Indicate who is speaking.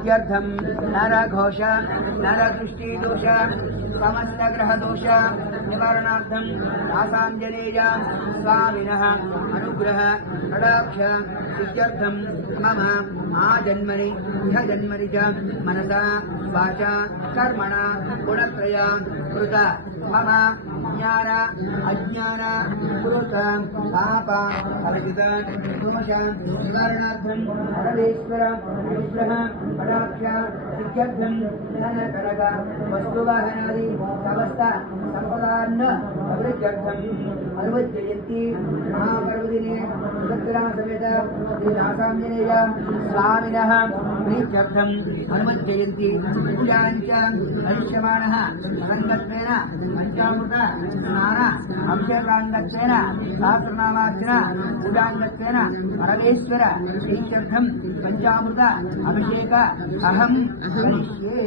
Speaker 1: इत्यर्थं नरघोष नरदृष्टिदोष समस्तग्रहदोष निवारणार्थं दासाञ्जनेय स्वामिनः अनुग्रह कटाक्ष इत्यर्थं मम आजन्मनि इहजन्मनि च मनसा वाचा कर्मण गुणत्रया कृता मम ज्ञान अज्ञान पुरुष पाप अर्जित నివారణార్థం పరమేశ్వర విగ్రహ కటాక్ష సిద్ధ్యర్థం ధన కనక వస్తువాహనాది సమస్త సంపదాన్న అభివృద్ధ్యర్థం అనువజ్జయంతి మహా సుభద్రా సమేత శ్రీ దాసాంజనేయ స్వామినः ప్రీత్యర్థం హనుమజ్జయంతి పూజాంచ హరిష్యమాణः సంగత్వేన పంచామృత స్నాన అభిషేకాంగత్వేన సహస్రనామార్చన పూజాంగత్వేన పరమేశ్వర ప్రీత్యర్థం పంచామృత అభిషేక అహం హరిష్యే